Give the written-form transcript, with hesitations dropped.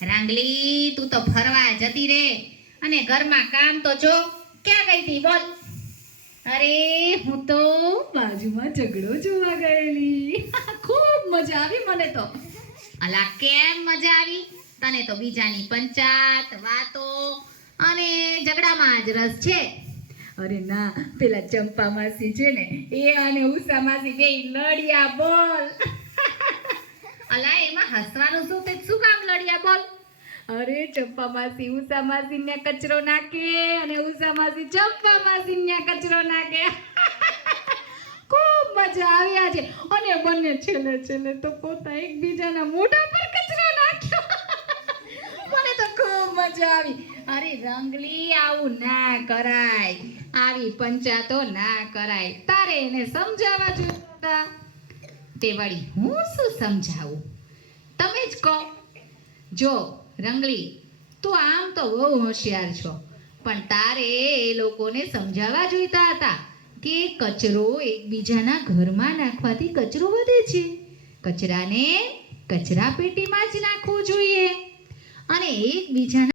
રાંગલી, તું તો ફરવા જતી રે અને ઘરમાં કામ તો જો ક્યાં ગઈ હતી બોલ? અરે હું તો બાજુમાં ઝઘડો જોવા ગયેલી. ખૂબ મજા આવી મને તો. અલા કેમ મજા આવી? તને તો બીજાની પંચાત, વાતો અને ઝઘડામાં જ રસ છે. અરે ના, પેલા ચંપા માસી છે ને એ અને ઉષા માસી બે લડ્યા બોલ. અલા એમાં હસવાનું શું? તે શું કામ લડ્યા બોલ? અરે ચંપા માસી ઉષા માસી ને કચરો નાખે અને ઉષા માસી ચંપા માસી ને કચરો નાખે. ખૂબ મજા આવી આજે. અને બંને છેલ્લે છેલ્લે તો પોતા એકબીજાના મોઢા પર કચરો નાખ્યો. મને તો ખૂબ મજા આવી. અરે રંગલી, આવું ના કરાય, આવી પંચાતો ના કરાય. તારે એને સમજાવવા જોતા. તે વળી હું શું સમજાવું? તમે જ કહો. જો રંગલી, તું આમ તો બહુ હોશિયાર છો, પણ તારે એ લોકોને સમજાવવા જોઈતા હતા કે કચરો એકબીજાના ઘરમાં નાખવાથી કચરો વધે છે. કચરાને કચરા પેટીમાં જ નાખવો જોઈએ અને એકબીજાના